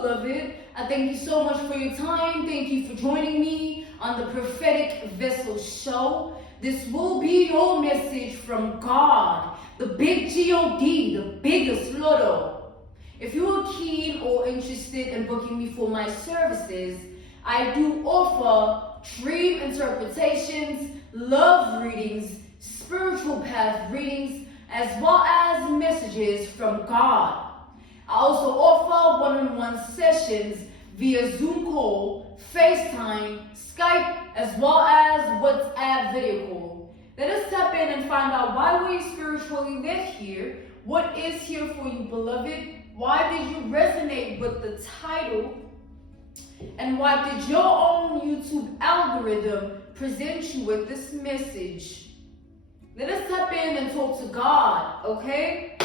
beloved. I thank you so much for your time. Thank you for joining me on the Prophetic Vessel Show. This will be your message from God, the big G-O-D, the biggest Lotto. If you are keen or interested in booking me for my services, I do offer dream interpretations, love readings, spiritual path readings, as well as messages from God. I also offer one-on-one sessions via Zoom call, FaceTime, Skype, as well as WhatsApp video call. Let us tap in and find out why we spiritually led here. What is here for you, beloved? Why did you resonate with the title? And why did your own YouTube algorithm present you with this message? Let us tap in and talk to God, okay?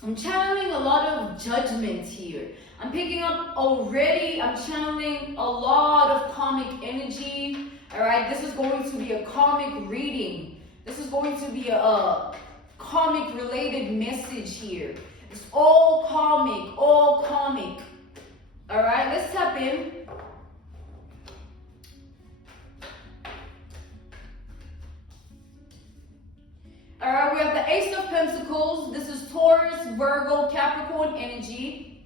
I'm channeling a lot of judgment here. I'm picking up already, I'm channeling a lot of karmic energy. All right, this is going to be a karmic reading. This is going to be a karmic related message here. It's all karmic, all karmic. All right, let's tap in. All right, we have the Ace of Pentacles. This is Taurus, Virgo, Capricorn energy.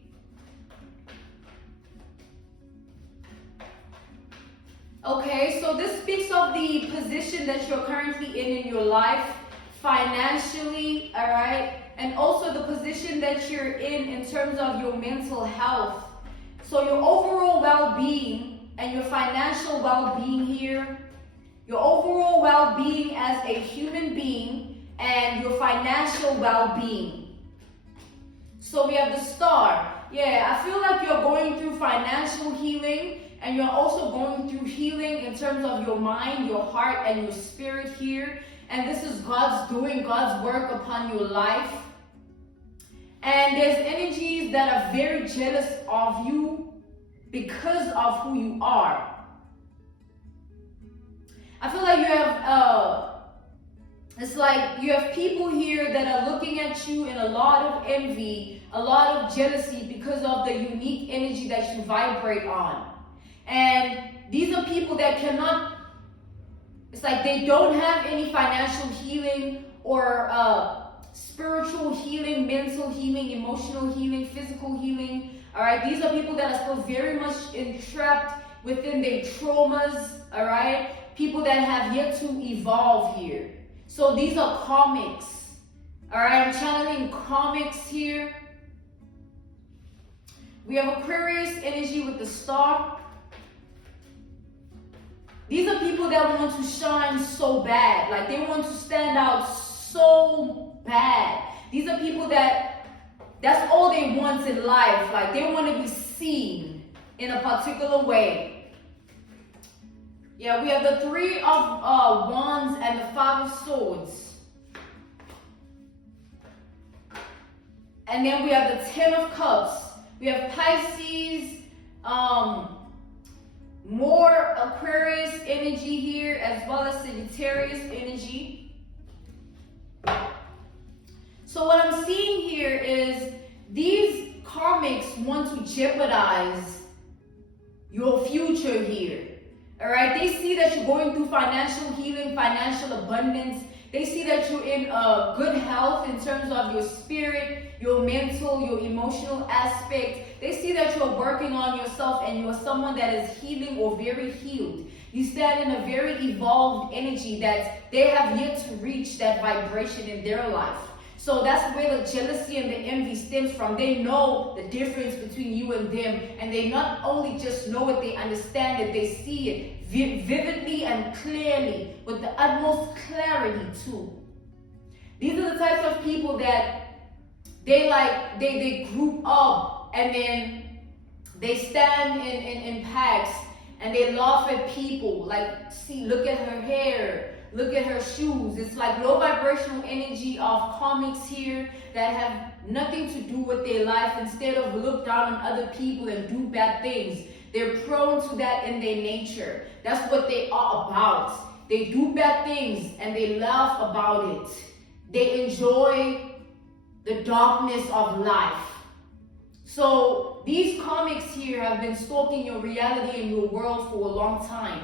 Okay, so this speaks of the position that you're currently in your life, financially, all right? And also the position that you're in terms of your mental health. So your overall well-being and your financial well-being here, your overall well-being as a human being, and your financial well-being. So we have the Star. Yeah, I feel like you're going through financial healing, and you're also going through healing in terms of your mind, your heart, and your spirit here. And this is God's doing, God's work upon your life. And there's energies that are very jealous of you because of who you are. I feel like you have it's like you have people here that are looking at you in a lot of envy, a lot of jealousy because of the unique energy that you vibrate on. And these are people that cannot, it's like they don't have any financial healing or spiritual healing, mental healing, emotional healing, physical healing. All right, these are people that are still very much entrapped within their traumas. All right, people that have yet to evolve here. So these are karmics. All right, I'm channeling karmics here. We have Aquarius energy with the Star. These are people that want to shine so bad. Like they want to stand out so bad. These are people that's all they want in life. Like they want to be seen in a particular way. Yeah, we have the Three of Wands and the Five of Swords. And then we have the Ten of Cups. We have Pisces, more Aquarius energy here, as well as Sagittarius energy. So what I'm seeing here is these karmics want to jeopardize your future here. All right, they see that you're going through financial healing, financial abundance. They see that you're in good health in terms of your spirit, your mental, your emotional aspect. They see that you're working on yourself and you're someone that is healing or very healed. You stand in a very evolved energy that they have yet to reach that vibration in their life. So that's where the jealousy and the envy stems from. They know the difference between you and them. And they not only just know it, they understand it. They see it vividly and clearly with the utmost clarity too. These are the types of people that they group up and then they stand in packs and they laugh at people. Like, see, look at her hair. Look at her shoes. It's like low vibrational energy of karmics here that have nothing to do with their life. Instead of look down on other people and do bad things, they're prone to that in their nature. That's what they are about. They do bad things and they laugh about it. They enjoy the darkness of life. So these karmics here have been stalking your reality and your world for a long time.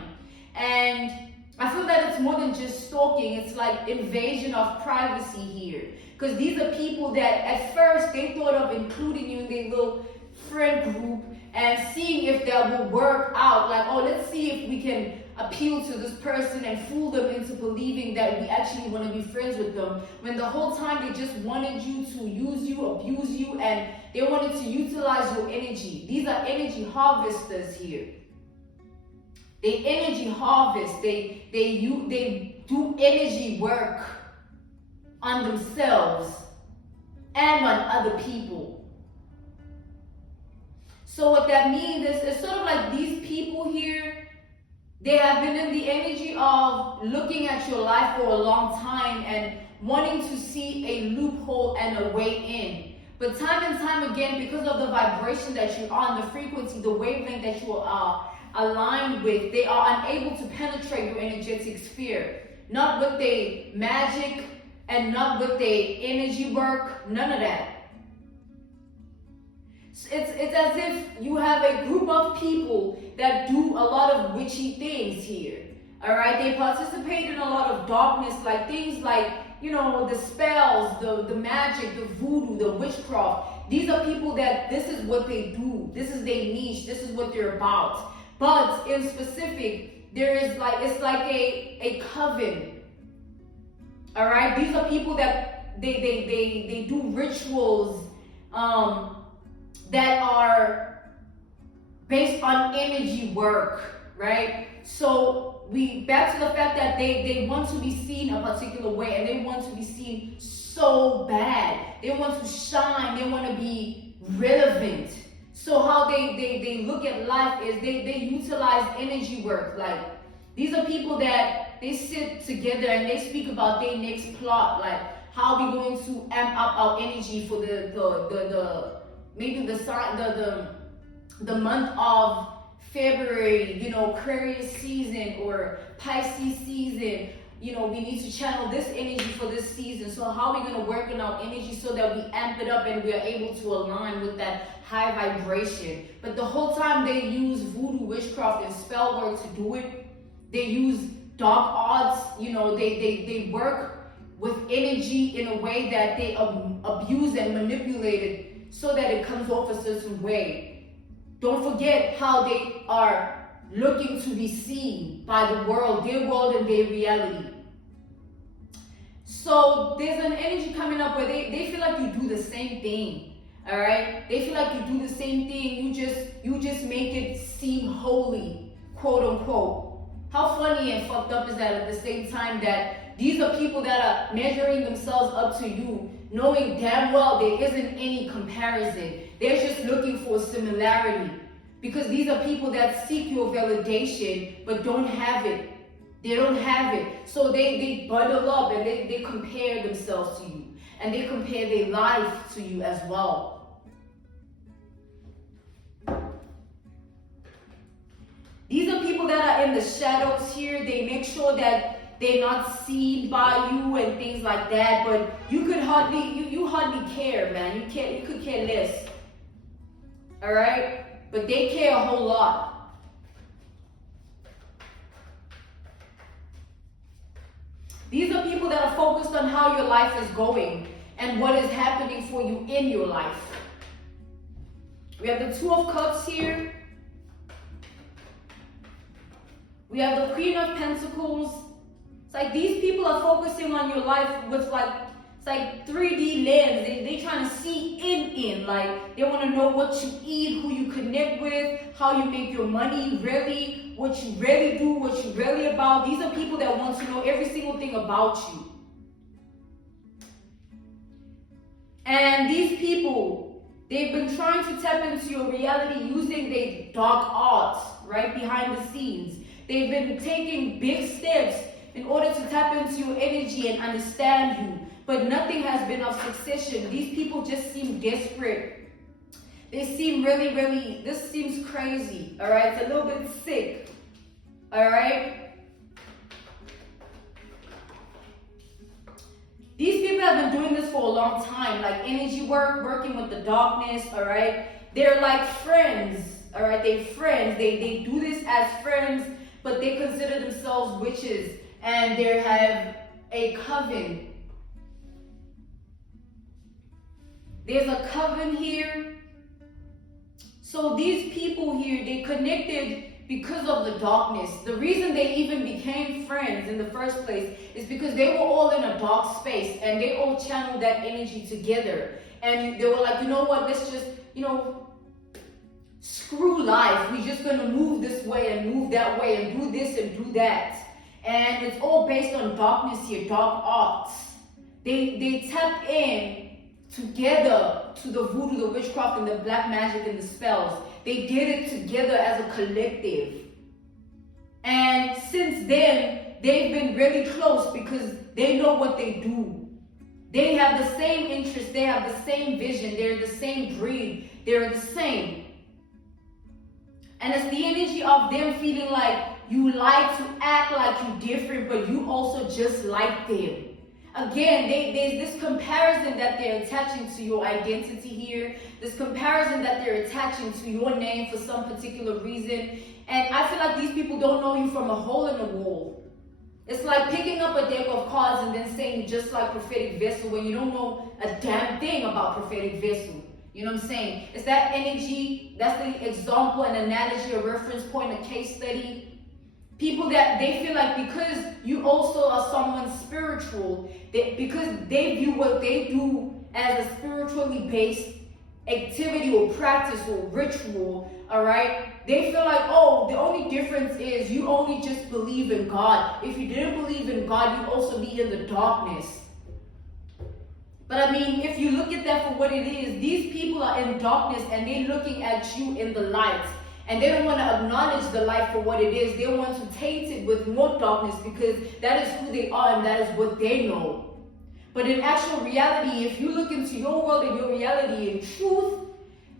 And I feel that it's more than just stalking. It's like invasion of privacy here. Because these are people that at first they thought of including you in their little friend group and seeing if that will work out. Like, oh, let's see if we can appeal to this person and fool them into believing that we actually want to be friends with them. When the whole time they just wanted you to use you, abuse you, and they wanted to utilize your energy. These are energy harvesters here. They energy harvest. They do energy work on themselves and on other people. So what that means is it's sort of like these people here, they have been in the energy of looking at your life for a long time and wanting to see a loophole and a way in. But time and time again, because of the vibration that you're on, the frequency, the wavelength that you are aligned with, they are unable to penetrate your energetic sphere. Not with their magic and not with their energy work, none of that. It's as if you have a group of people that do a lot of witchy things here. All right, they participate in a lot of darkness, like things like, you know, the spells, the magic, the voodoo, the witchcraft. These are people that this is what they do. This is their niche. This is what they're about. But in specific, there is like, it's like a coven. All right, these are people that they do rituals that are based on energy work, right? So we back to the fact that they want to be seen a particular way, and they want to be seen so bad. They want to shine. They want to be relevant. So how they look at life is they utilize energy work. Like, these are people that they sit together and they speak about their next plot, like how we going to amp up our energy for maybe the month of February, you know, Aquarius season or Pisces season. You know, we need to channel this energy for this season. So how are we going to work on our energy so that we amp it up and we are able to align with that high vibration? But the whole time they use voodoo, witchcraft, and spell work to do it. They use dark arts. You know, they work with energy in a way that they abuse and manipulate it so that it comes off a certain way. Don't forget how they are looking to be seen by the world, their world and their reality. So there's an energy coming up where they feel like you do the same thing. All right, they feel like you do the same thing. You just make it seem holy, quote unquote. How funny and fucked up is that at the same time that these are people that are measuring themselves up to you, knowing damn well there isn't any comparison. They're just looking for a similarity. Because these are people that seek your validation but don't have it. They don't have it. So they bundle up and they compare themselves to you. And they compare their life to you as well. These are people that are in the shadows here. They make sure that they're not seen by you and things like that. But you could you hardly care, man. You could care less. All right? But they care a whole lot. These are people that are focused on how your life is going and what is happening for you in your life. We have the Two of Cups here. We have the Queen of Pentacles. It's like these people are focusing on your life with it's like 3D lens. They trying to see in. Like, they want to know what you eat, who you connect with, how you make your money, really, what you really do, what you really about. These are people that want to know every single thing about you. And these people, they've been trying to tap into your reality using their dark arts, right, behind the scenes. They've been taking big steps in order to tap into your energy and understand you. But nothing has been of succession. These people just seem desperate. They seem really, this seems crazy, all right? It's a little bit sick, all right? These people have been doing this for a long time, like energy work, working with the darkness, all right? They're like friends, all right? They're friends. They do this as friends, but they consider themselves witches, and they have a coven. There's a coven here. So these people here, they connected because of the darkness. The reason they even became friends in the first place is because they were all in a dark space and they all channeled that energy together. And they were like, you know what, let's just, screw life. We're just gonna move this way and move that way and do this and do that. And it's all based on darkness here, dark arts. They tap in together to the voodoo, the witchcraft, and the black magic and the spells. They did it together as a collective. And since then, they've been really close because they know what they do. They have the same interests, they have the same vision, they're the same breed, they're the same. And it's the energy of them feeling like you like to act like you're different, but you also just like them. Again, there's this comparison that they're attaching to your identity here. This comparison that they're attaching to your name for some particular reason. And I feel like these people don't know you from a hole in the wall. It's like picking up a deck of cards and then saying just like prophetic vessel when you don't know a damn thing about prophetic vessel. You know what I'm saying? It's that energy, that's the example, an analogy, a reference point, a case study. People that they feel like because you also are someone spiritual, because they view what they do as a spiritually based activity or practice or ritual, all right? They feel like, oh, the only difference is you only just believe in God. If you didn't believe in God, you'd also be in the darkness. But I mean, if you look at that for what it is, these people are in darkness and they're looking at you in the light. And they don't want to acknowledge the light for what it is. They want to taint it with more darkness because that is who they are and that is what they know. But in actual reality, if you look into your world and your reality in truth,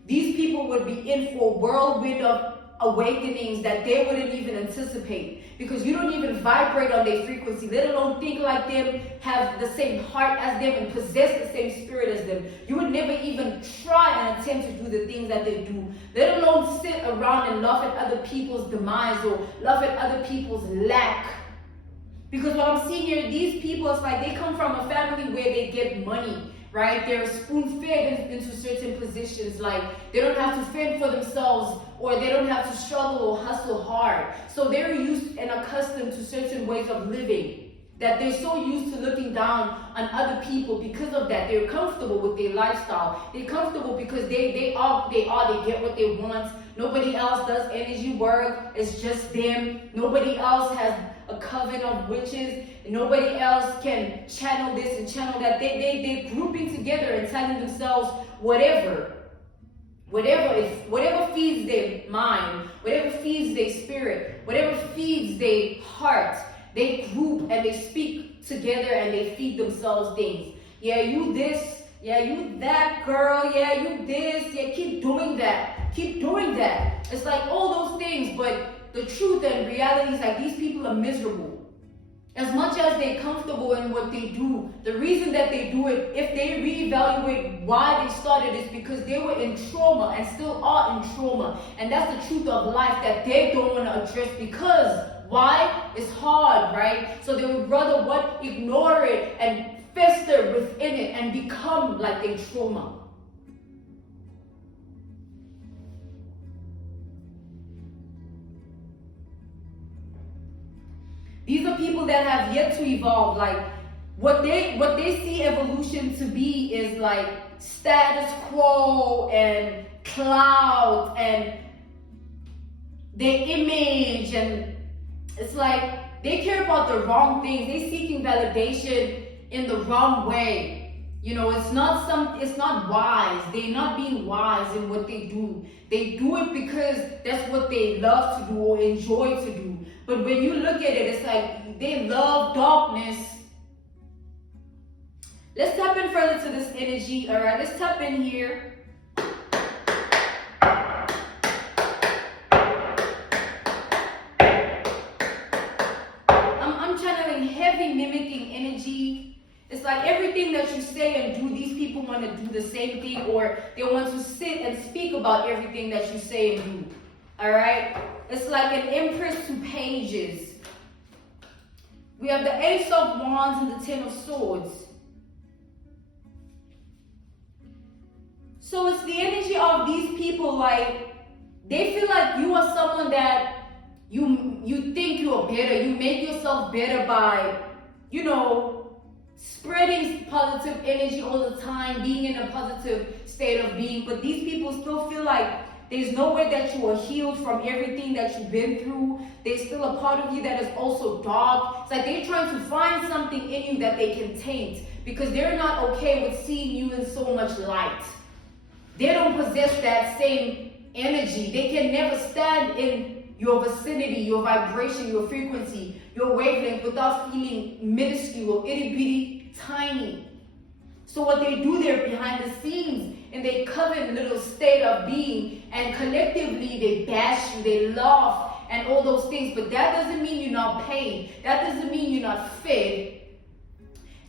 these people would be in for a whirlwind of awakenings that they wouldn't even anticipate. Because you don't even vibrate on their frequency, let alone think like them, have the same heart as them, and possess the same spirit as them. You would never even try and attempt to do the things that they do, let alone sit around and laugh at other people's demise or laugh at other people's lack. Because what I'm seeing here, these people, it's like they come from a family where they get money, right? They're spoon-fed into certain positions. Like they don't have to fend for themselves, or they don't have to struggle or hustle hard. So they're used and accustomed to certain ways of living that they're so used to looking down on other people. Because of that, they're comfortable with their lifestyle. They're comfortable because they get what they want. Nobody else does energy work. It's just them. Nobody else has a coven of witches. Nobody else can channel this and channel that. They're grouping together and telling themselves whatever feeds their mind, whatever feeds their spirit, whatever feeds their heart, they group and they speak together and they feed themselves things. Yeah, you this. Yeah, you that, girl. Yeah, you this. Yeah, keep doing that. Keep doing that. It's like all those things, but the truth and reality is like these people are miserable. As much as they're comfortable in what they do, the reason that they do it, if they reevaluate why they started, is because they were in trauma and still are in trauma. And that's the truth of life that they don't want to address because why? It's hard, right? So they would rather ignore it and fester within it and become like their trauma. These are people that have yet to evolve. Like what they see evolution to be is like status quo and clout and their image, and it's like they care about the wrong things. They're seeking validation in the wrong way. You know, it's not wise. They're not being wise in what they do. They do it because that's what they love to do or enjoy to do. But when you look at it, it's like they love darkness. Let's tap in further to this energy. All right, let's tap in here. I'm channeling heavy mimicking energy. It's like everything that you say and do, these people want to do the same thing, or they want to sit and speak about everything that you say and do. All right? It's like an Empress to Pages. We have the Ace of Wands and the Ten of Swords. So it's the energy of these people, like, they feel like you are someone that you think you are better. You make yourself better by, you know, spreading positive energy all the time, being in a positive state of being. But these people still feel like there's no way that you are healed from everything that you've been through. There's still a part of you that is also dark. It's like they're trying to find something in you that they can taint, because they're not okay with seeing you in so much light. They don't possess that same energy. They can never stand in your vicinity, your vibration, your frequency, your wavelength without feeling minuscule, itty bitty, tiny. So what they do there behind the scenes, in their coven little state of being, and collectively they bash you, they laugh, and all those things. But that doesn't mean you're not paid. That doesn't mean you're not fed.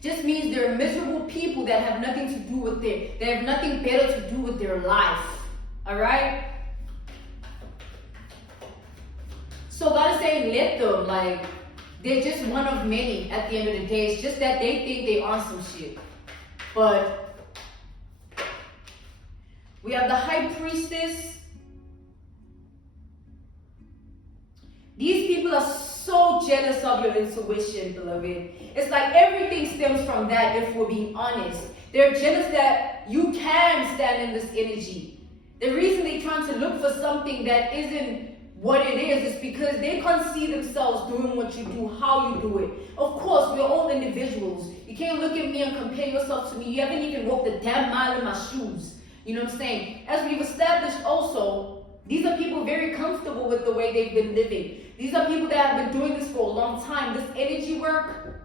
Just means they're miserable people that have nothing to do with it. They have nothing better to do with their life. All right? So God is saying, let them. Like, they're just one of many at the end of the day. It's just that they think they are some shit. But we have the High Priestess. These people are so jealous of your intuition, beloved. It's like everything stems from that, if we're being honest. They're jealous that you can stand in this energy. The reason they're trying to look for something that isn't what it is because they can't see themselves doing what you do, how you do it. Of course, we're all individuals. You can't look at me and compare yourself to me. You haven't even walked a damn mile in my shoes. You know what I'm saying? As we've established also, these are people very comfortable with the way they've been living. These are people that have been doing this for a long time. This energy work,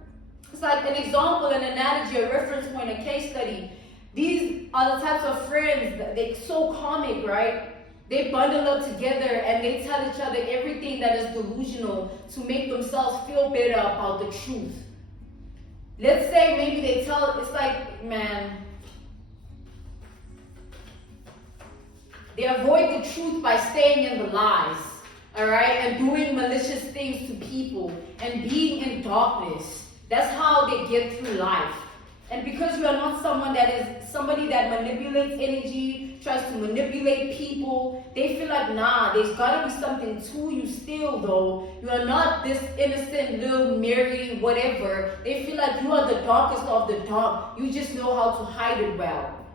it's like an example, an analogy, a reference point, a case study. These are the types of friends that they're so karmic, right? They bundle up together and they tell each other everything that is delusional to make themselves feel better about the truth. Let's say maybe they tell, it's like, man, they avoid the truth by staying in the lies, all right, and doing malicious things to people and being in darkness. That's how they get through life. And because you are not someone that is somebody that manipulates energy, tries to manipulate people, they feel like, nah, there's got to be something to you still, though. You are not this innocent little Mary whatever. They feel like you are the darkest of the dark. You just know how to hide it well.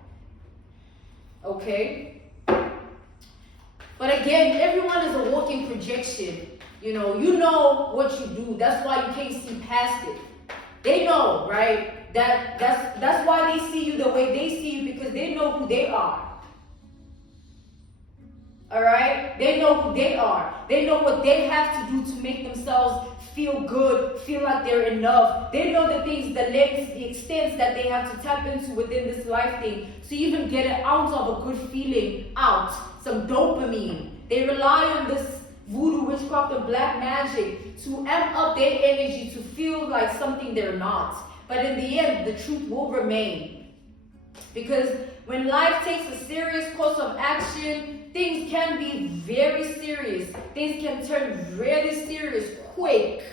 Okay? But again, everyone is a walking projection. You know what you do. That's why you can't see past it. They know, right? That's why they see you the way they see you, because they know who they are. All right? They know who they are. They know what they have to do to make themselves feel good, feel like they're enough. They know the things, the lengths, the extents that they have to tap into within this life thing to even get an ounce of a good feeling out, some dopamine. They rely on this voodoo, witchcraft, and black magic to amp up their energy to feel like something they're not. But in the end, the truth will remain. Because when life takes a serious course of action, things can be very serious. Things can turn really serious quick.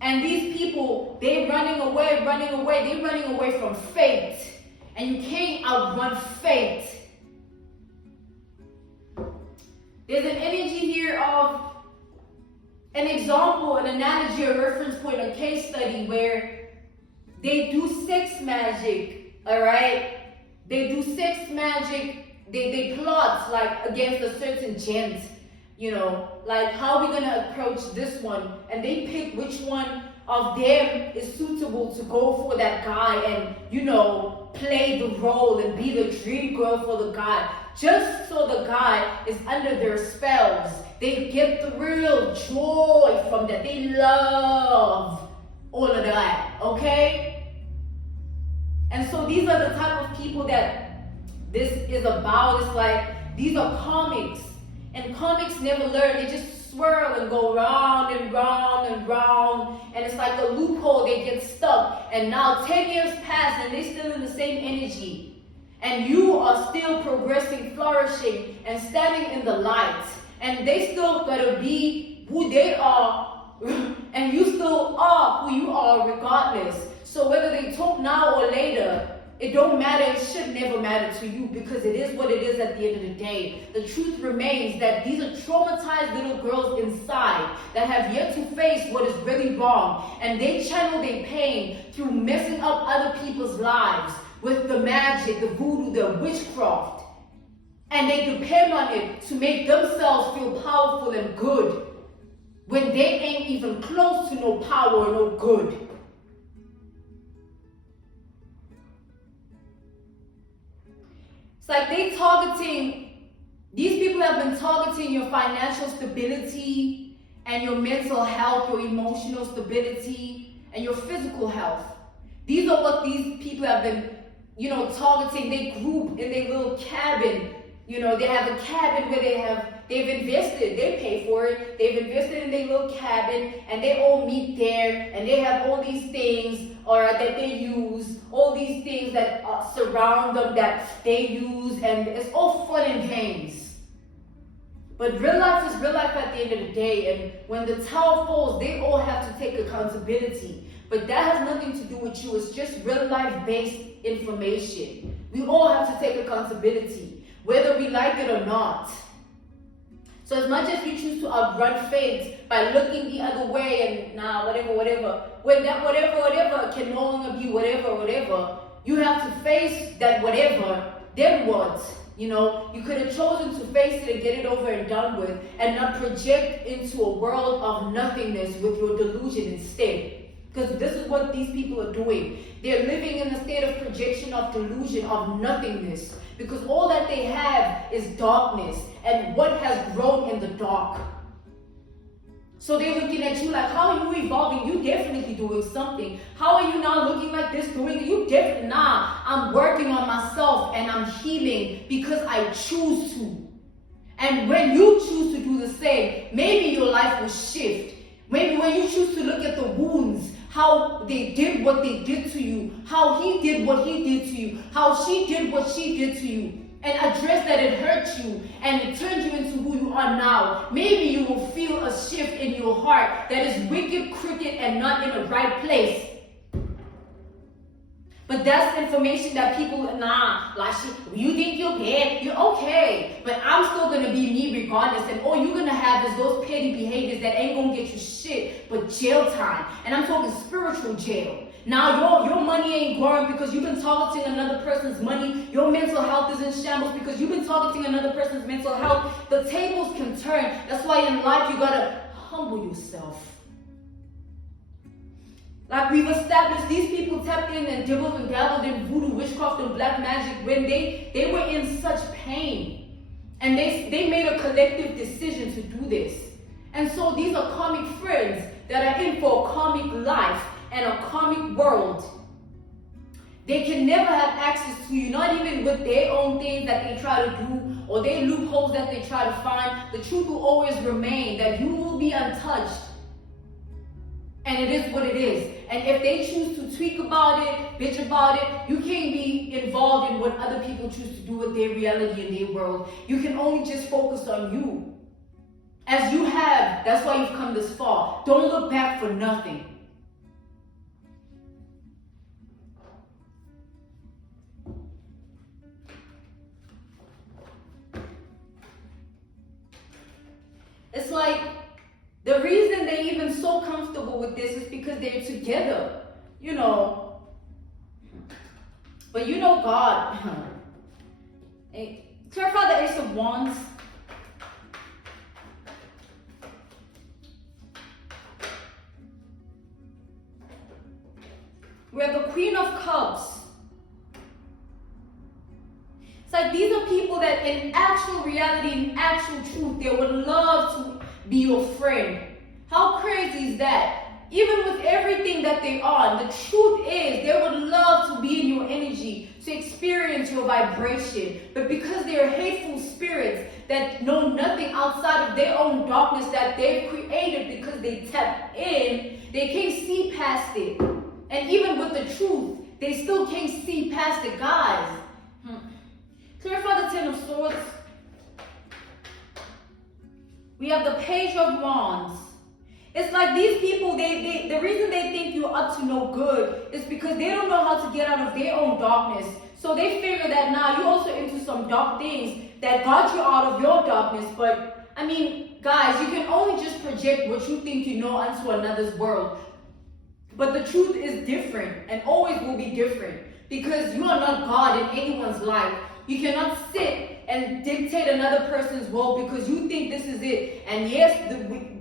And these people, they're running away. They're running away from fate. And you can't outrun fate. There's an energy here of an example, an analogy, a reference point, a case study where they do sex magic, all right? They do sex magic, they plot like against a certain gent, like how are we gonna approach this one? And they pick which one of them is suitable to go for that guy and, play the role and be the dream girl for the guy. Just so the guy is under their spells. They get the real joy from that. They love all of that, okay? And so these are the type of people that this is about. It's like, these are karmics. And karmics never learn. They just swirl and go round and round and round. And it's like a loophole. They get stuck. And now 10 years pass and they're still in the same energy. And you are still progressing, flourishing, and standing in the light. And they still gotta be who they are. And you still are who you are regardless. So whether they talk now or later, it don't matter. It should never matter to you, because it is what it is at the end of the day. The truth remains that these are traumatized little girls inside that have yet to face what is really wrong. And they channel their pain through messing up other people's lives with the magic, the voodoo, the witchcraft. And they depend on it to make themselves feel powerful and good, when they ain't even close to no power or no good. It's like these people have been targeting your financial stability and your mental health, your emotional stability, and your physical health. These are what these people have been, targeting. They group in their little cabin. They have a cabin where they've invested, they pay for it, they've invested in their little cabin, and they all meet there, and they have all these things, that they use, all these things that surround them that they use, and it's all fun and games. But real life is real life at the end of the day, and when the tower falls, they all have to take accountability. But that has nothing to do with you. It's just real life based information. We all have to take accountability, whether we like it or not. So as much as you choose to outrun fate by looking the other way and whatever, when that whatever can no longer be whatever, you have to face that whatever, then what? You could have chosen to face it and get it over and done with, and not project into a world of nothingness with your delusion instead. Because this is what these people are doing. They're living in a state of projection, of delusion, of nothingness. Because all that they have is darkness and what has grown in the dark. So they're looking at you like, how are you evolving? You definitely doing something. How are you now looking like this, doing it? You definitely, I'm working on myself and I'm healing because I choose to. And when you choose to do the same, maybe your life will shift. Maybe when you choose to look at the wounds, how they did what they did to you, how he did what he did to you, how she did what she did to you, and address that it hurt you and it turned you into who you are now. Maybe you will feel a shift in your heart that is wicked, crooked, and not in the right place. But that's information that people, you think you're bad, you're okay. But I'm still going to be me regardless. And all you're going to have is those petty behaviors that ain't going to get you shit but jail time. And I'm talking spiritual jail. Now your money ain't growing because you've been targeting another person's money. Your mental health is in shambles because you've been targeting another person's mental health. The tables can turn. That's why in life you got to humble yourself. Like we've established, these people tapped in and dibbled and dabbled in voodoo, witchcraft, and black magic when they were in such pain. And they made a collective decision to do this. And so these are karmic friends that are in for a karmic life and a karmic world. They can never have access to you, not even with their own things that they try to do or their loopholes that they try to find. The truth will always remain that you will be untouched. And it is what it is. And if they choose to tweak about it, bitch about it, you can't be involved in what other people choose to do with their reality and their world. You can only just focus on you. As you have, that's why you've come this far. Don't look back for nothing. It's like, the reason they're even so comfortable with this is because they're together, But God. Hey, clarify the Ace of Wands. We have the Queen of Cups. It's like these are people that in actual reality, in actual truth, they would love to be your friend. How crazy is that? Even with everything that they are, the truth is they would love to be in your energy, to experience your vibration. But because they are hateful spirits that know nothing outside of their own darkness that they've created because they tap in, they can't see past it. And even with the truth, they still can't see past it, guys. Clarify the Ten of Swords. We have the Page of Wands. It's like these people, the reason they think you're up to no good is because they don't know how to get out of their own darkness. So they figure that now you're also into some dark things that got you out of your darkness. But, I mean, guys, you can only just project what you think you know onto another's world. But the truth is different and always will be different because you are not God in anyone's life. You cannot sit and dictate another person's world because you think this is it. And yes,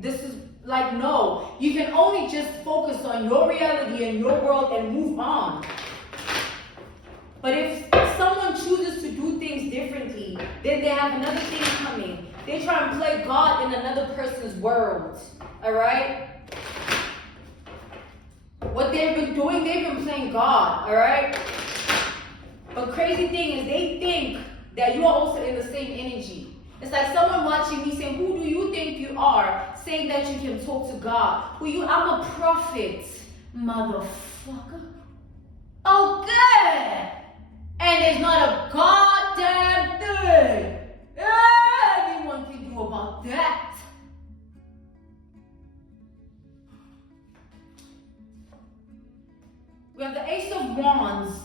this is like, no. You can only just focus on your reality and your world and move on. But if someone chooses to do things differently, then they have another thing coming. They try and play God in another person's world. Alright? What they've been doing, they've been playing God. Alright? But crazy thing is they think that you are also in the same energy. It's like someone watching me saying, who do you think you are? Saying that you can talk to God. Well, I'm a prophet, motherfucker. Okay. And there's not a goddamn thing anyone can do about that. We have the Ace of Wands.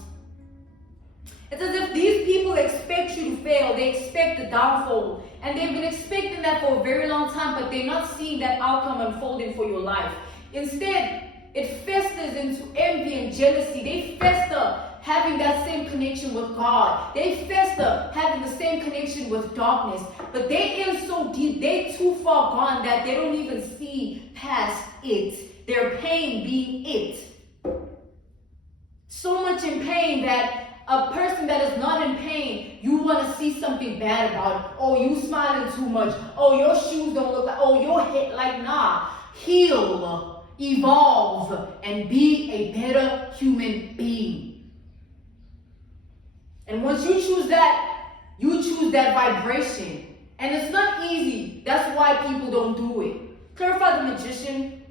It's as if these people expect you to fail. They expect the downfall. And they've been expecting that for a very long time, but they're not seeing that outcome unfolding for your life. Instead, it festers into envy and jealousy. They fester having that same connection with God. They fester having the same connection with darkness. But they in so deep, they too far gone that they don't even see past it. Their pain being it. So much in pain that a person that is not in pain, you want to see something bad about it. Oh, you smiling too much. Oh, your shoes don't look like, oh, your head, like, nah. Heal, evolve, and be a better human being. And once you choose that vibration. And it's not easy. That's why people don't do it. Clarify the Magician.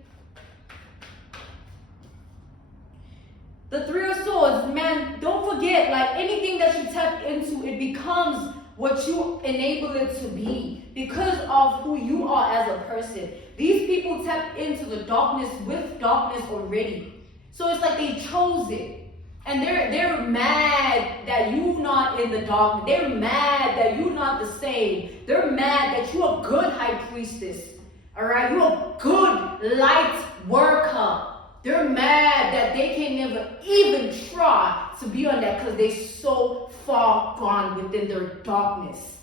The Three of Swords, man, don't forget, like anything that you tap into, it becomes what you enable it to be because of who you are as a person. These people tap into the darkness with darkness already. So it's like they chose it. And they're mad that you're not in the darkness. They're mad that you're not the same. They're mad that you're a good high priestess. Alright, you're a good light worker. They're mad that they can never even try to be on that because they're so far gone within their darkness.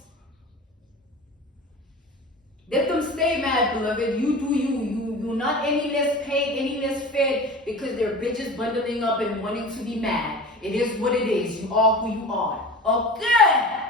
Let them stay mad, beloved. You do you. You're not any less paid, any less fed because they're bitches bundling up and wanting to be mad. It is what it is. You are who you are. Okay.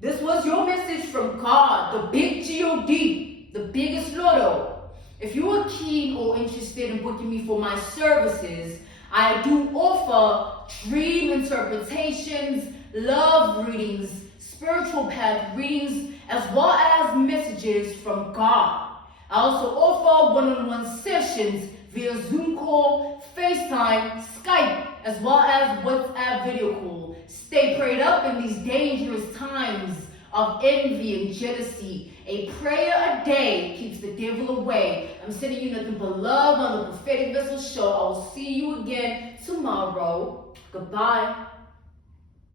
This was your message from God, the big G-O-D, the biggest lotto. If you are keen or interested in booking me for my services, I do offer dream interpretations, love readings, spiritual path readings, as well as messages from God. I also offer one-on-one sessions via Zoom call, FaceTime, Skype, as well as WhatsApp video call. Stay prayed up in these dangerous times of envy and jealousy. A prayer a day keeps the devil away. I'm sending you nothing but love on the Prophetic Vessel Show. I will see you again tomorrow. Goodbye.